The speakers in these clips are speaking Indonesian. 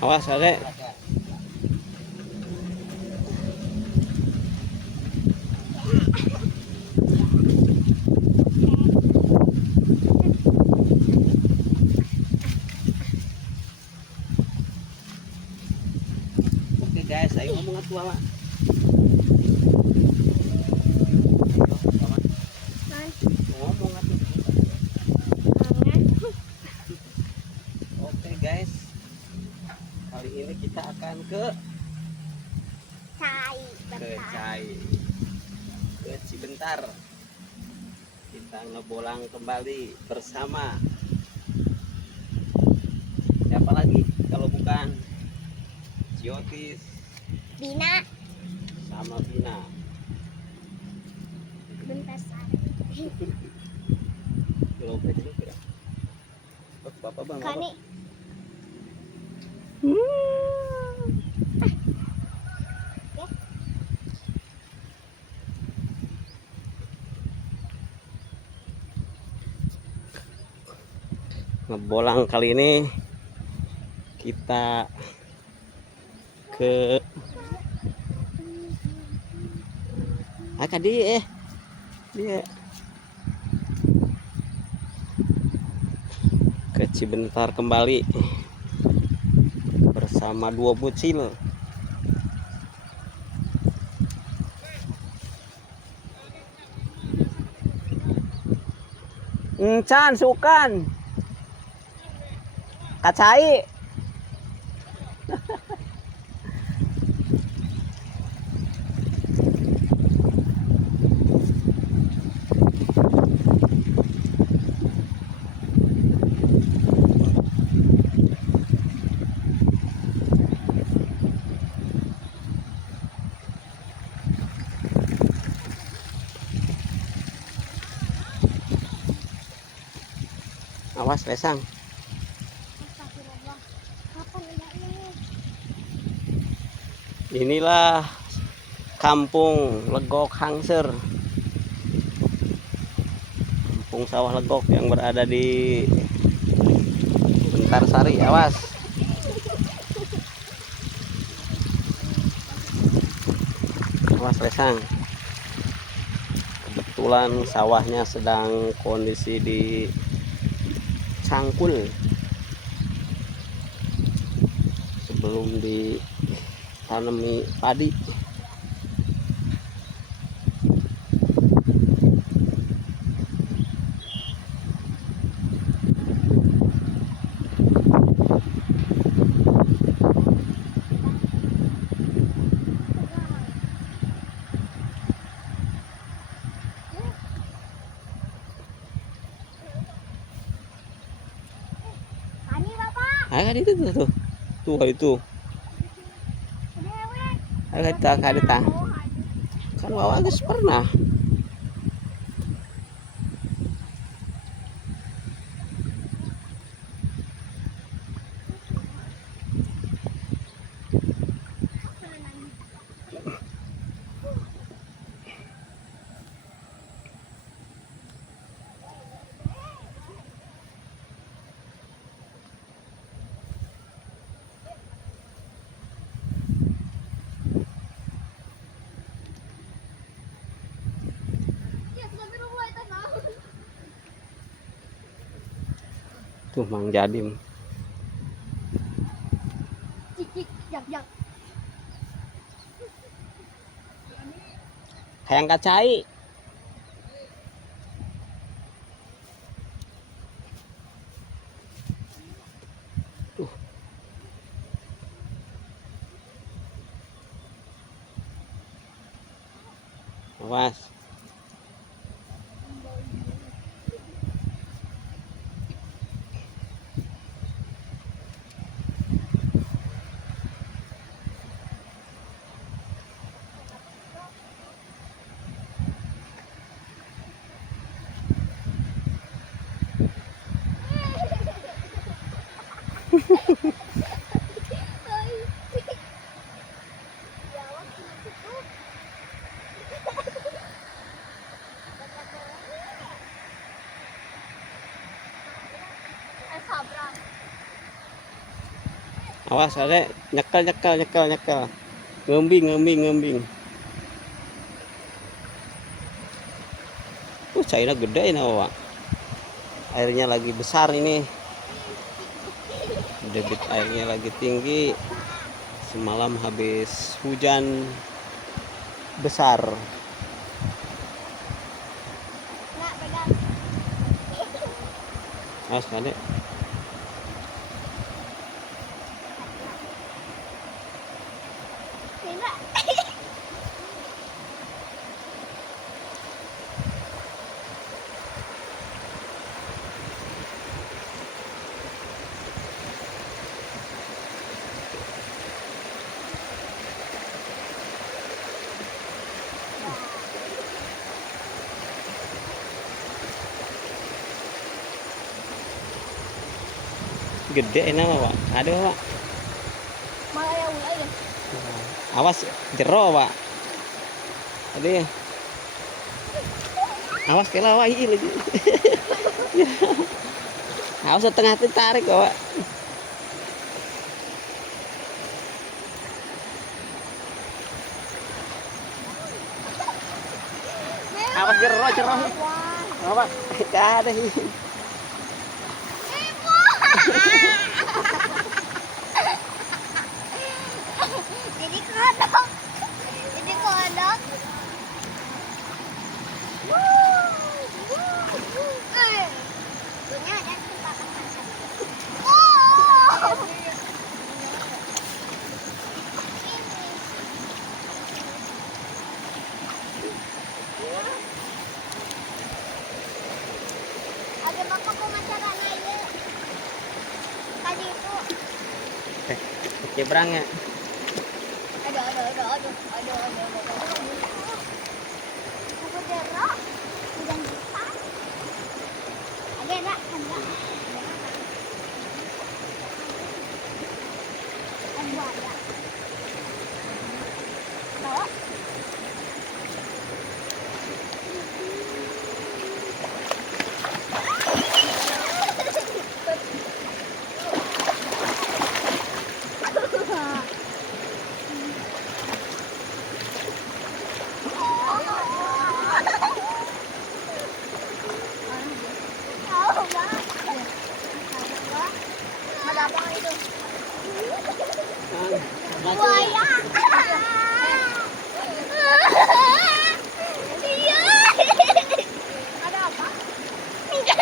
Awas adek. Oke guys, ayo ngomong atuh Mama. Ngomong atuh. Oke guys, kali ini kita akan ke Cai, ke Cibentar. Kita ngebolang kembali bersama siapa lagi kalau bukan Ciotis, Bina, sama Bina. bentar Bapak bang. Kani. Ngebolang kali ini kita ke dia ke Cibentar kembali bersama dua bocil. Encan sukan kacai. Awas lesang. Inilah kampung Legok Hangser, kampung sawah Legok yang berada di Bentarsari. Awas. Awas lesang. Kebetulan sawahnya sedang kondisi di cangkul sebelum ditanami padi. Ayo itu tuh itu. Ayo kita kan bawa guys pernah. Tuh Mang Jadim. Hayang kacai. Awas. Awas adek, nyekel nyekel nyekel nyekel. Ngembing ngembing ngembing. Cairnya gede ini Wak. Airnya lagi besar ini. Debit airnya lagi tinggi. Semalam habis hujan besar. Awas adek. Gede ini Pak. Aduh Pak. Awas jero Pak. Aduh. Awas kela Pak iki lagi. Awas setengah tarik Pak. Awas jero jero. Apa? Ada sih. Jadi kodok. Jadi kodok. Punya ada kesempatan masak. Ada bapak pemasaran aja. Tadi itu. Cebrang ya. Aduh. Aku derok. Udah bisa. Ada enggak? Ada. Bawa. Ada apa itu? Buaya. Iya. Ada apa? Buaya.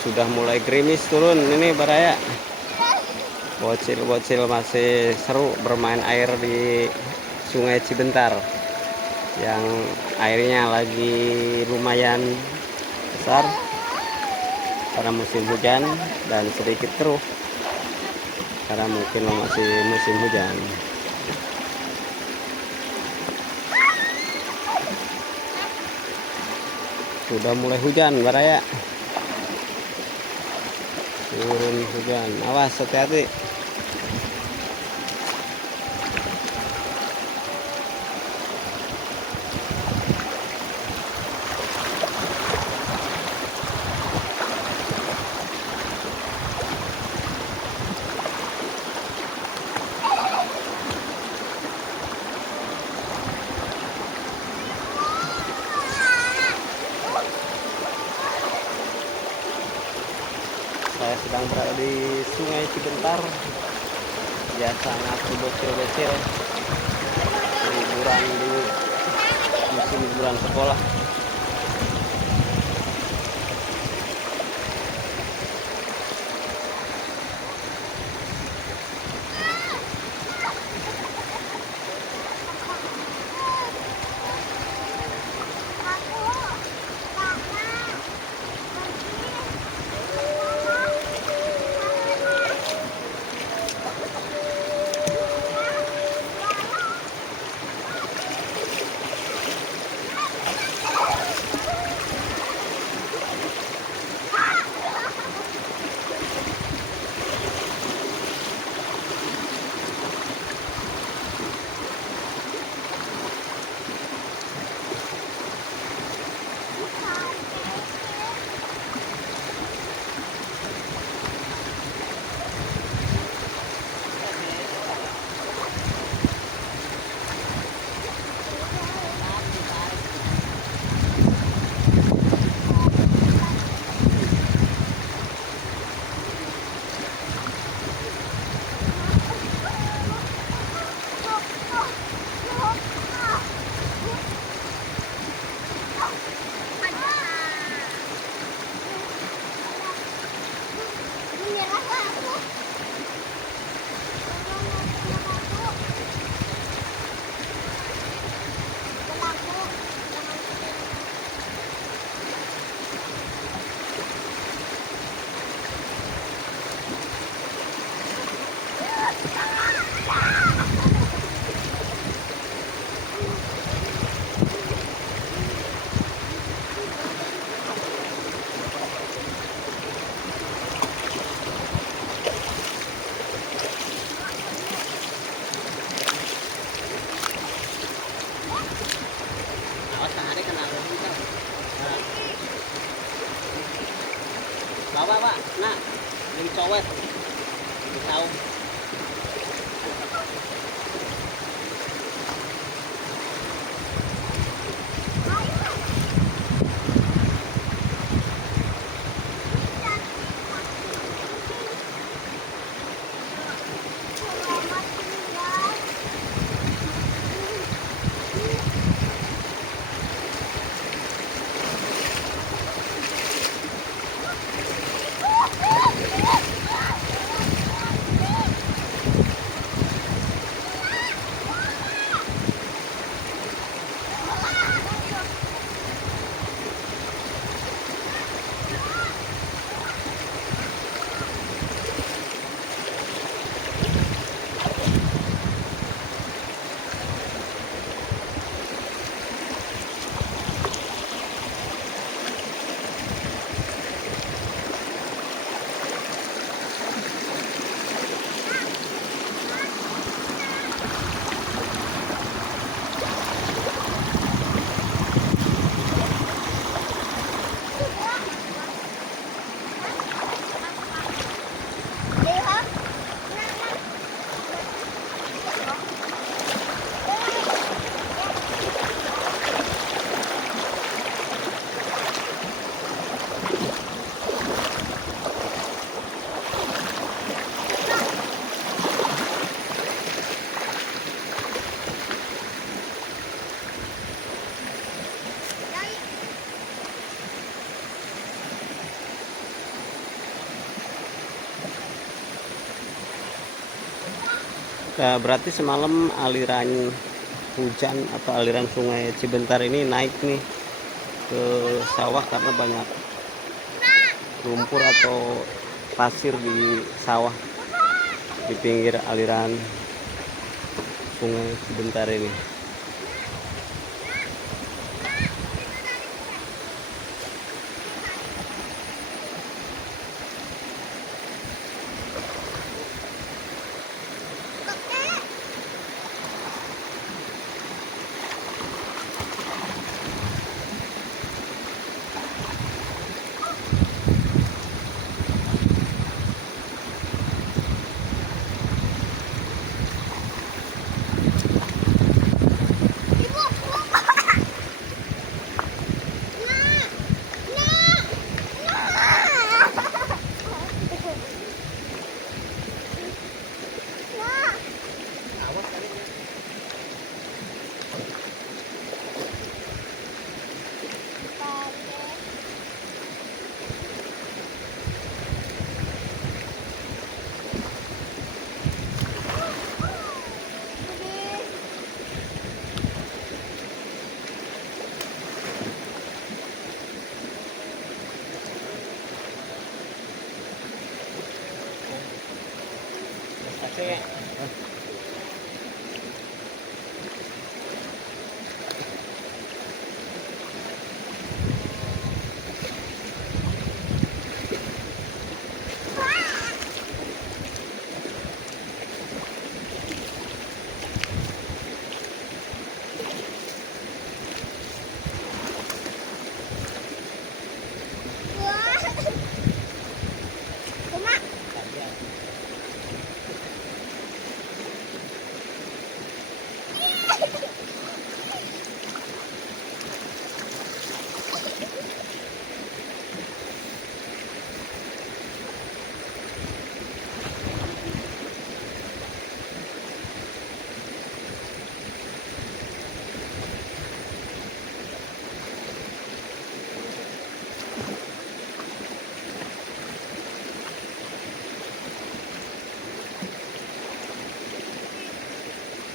sudah mulai gerimis turun ini Baraya. Bocil-bocil masih seru bermain air di Sungai Cibentar yang airnya lagi lumayan besar karena musim hujan dan sedikit keruh karena mungkin masih musim hujan. Sudah mulai hujan Baraya, turun hujan, awas hati-hati. Saya sedang berada di Sungai Cibentar. Biasanya aku bocil-bocil liburan di musim liburan sekolah. Bawa Pak, nak, yang cowet, tahu. Berarti semalam aliran hujan atau aliran sungai Cibentar ini naik nih ke sawah karena banyak lumpur atau pasir di sawah di pinggir aliran sungai Cibentar ini.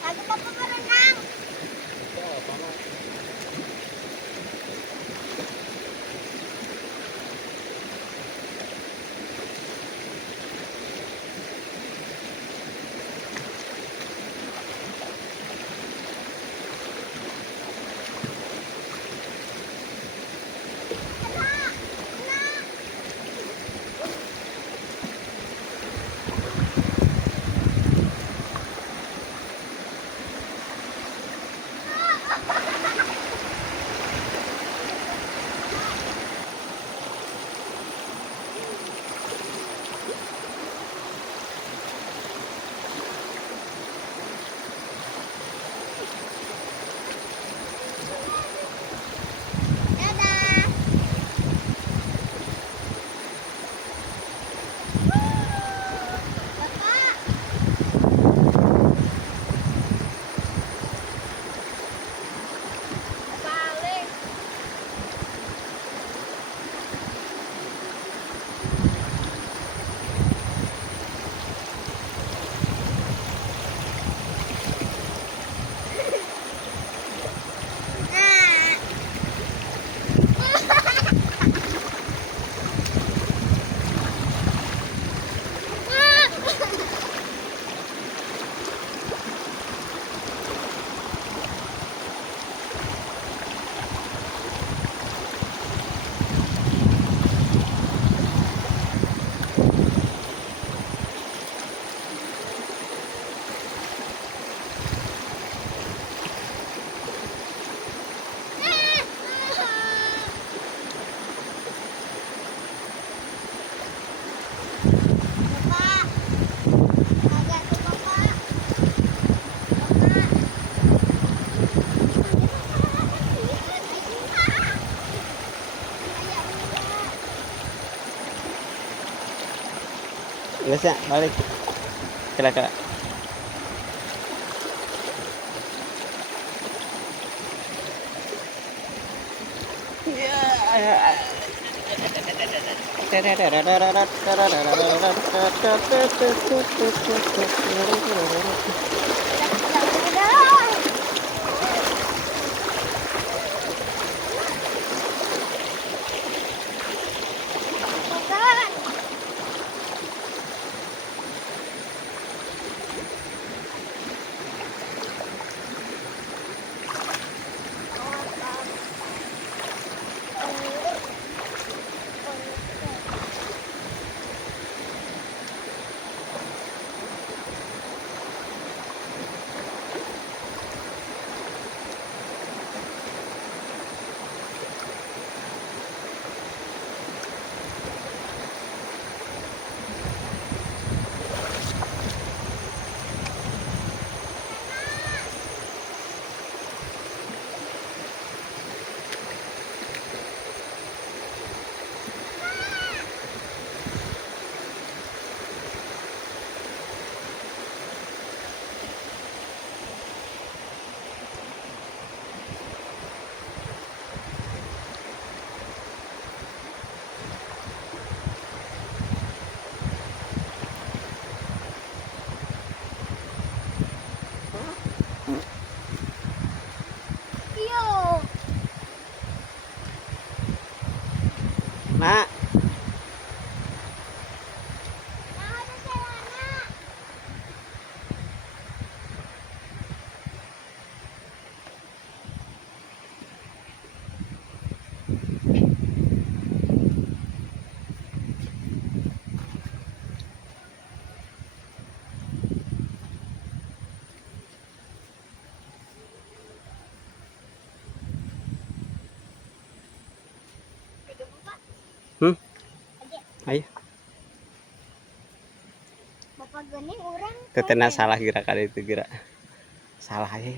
Lagi papa berenang. Dadah. Kakak. Balik. Bapak, agak tuh bapak. Nggak sih, balik. Kira-kira. Ya. Yo. Nak, Nah, ada celana. Tiga bapak. Adik, ayo. bapak gening orang. Tetena salah gerakan itu gerak. Salah ya.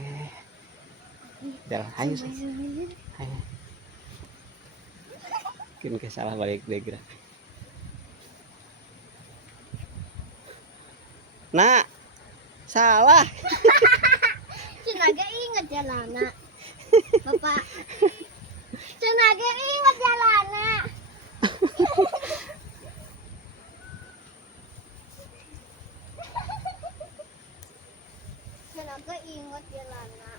Jalan, ayo. Ayo. Mungkin ke salah balik deh gerak. Nak, salah. Tenaga ingat celana. Bapak. Tenaga ingat celana. Tenaga ingat celana.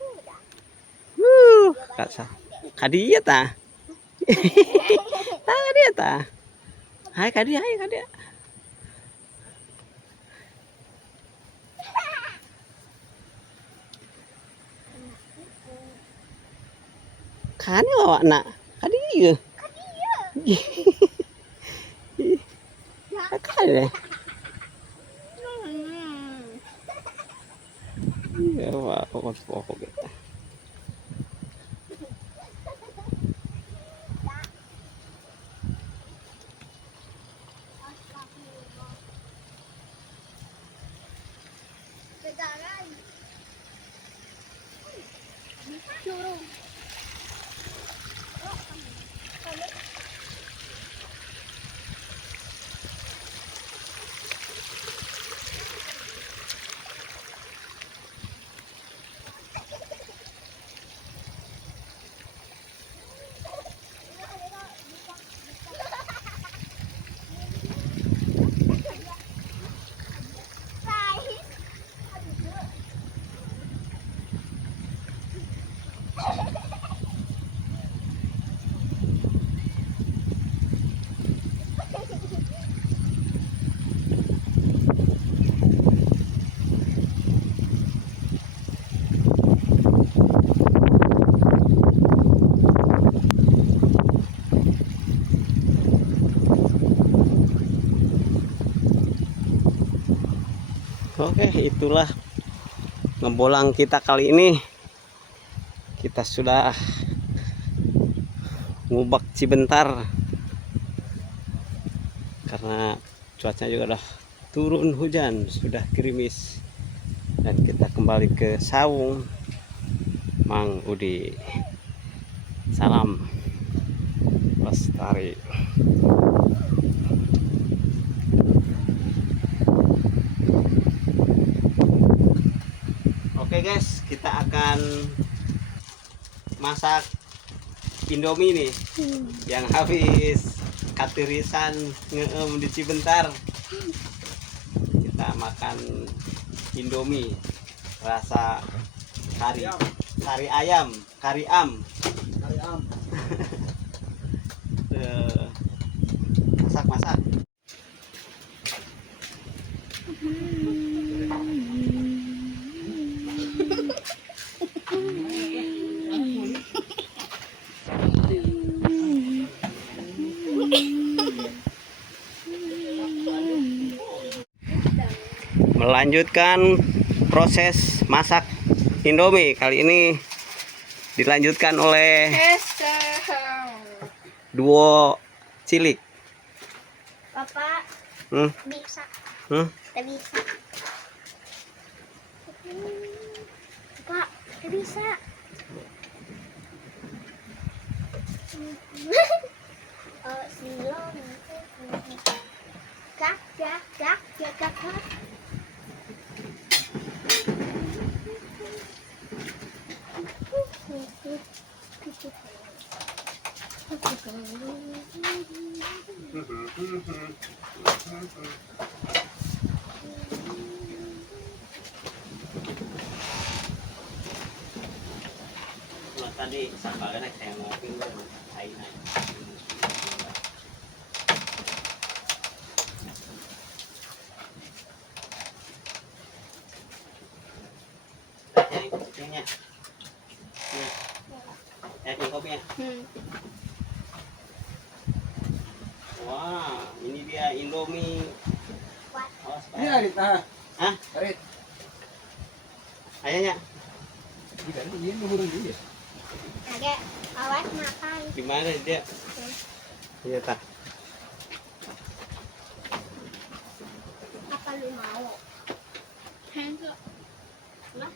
Udah. Kak sah. Kadia ta. Kadia ta. Hai kadia, hai kadia. Kani awak nak. Kadia. Kadia. Ya wah, pokok gitu. Curung. Oke, itulah ngebolang kita kali ini. Kita sudah ngubak Cibentar karena cuaca juga udah turun hujan, sudah gerimis, dan kita kembali ke Sawung Mang Udi. Salam lestari. Oke guys, kita akan masak Indomie nih yang habis katirisan ngeem di Cibentar. Kita makan Indomie rasa kari ayam, kari am. Masak. Melanjutkan proses masak Indomie. Kali ini dilanjutkan oleh duo cilik. Bapak Hmm? bisa. Hmm? Kita bisa. Bapak, kita bisa. Oh, silong. Gak. Tadi sampai saya ngopi aina. Kopinya. Kopinya. Wah, ini dia Indomie. Ini Arit, nah. Hah? Arit. Ayahnya Kita ini ngurung dia. Agak awas makan. di mana dia? Iya tah. Apa lu mau? Enggak. Lah.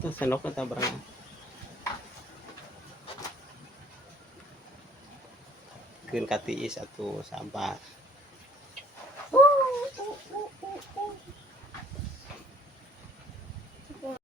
Itu sendoknya tak berang. Keun katiis atau sampah.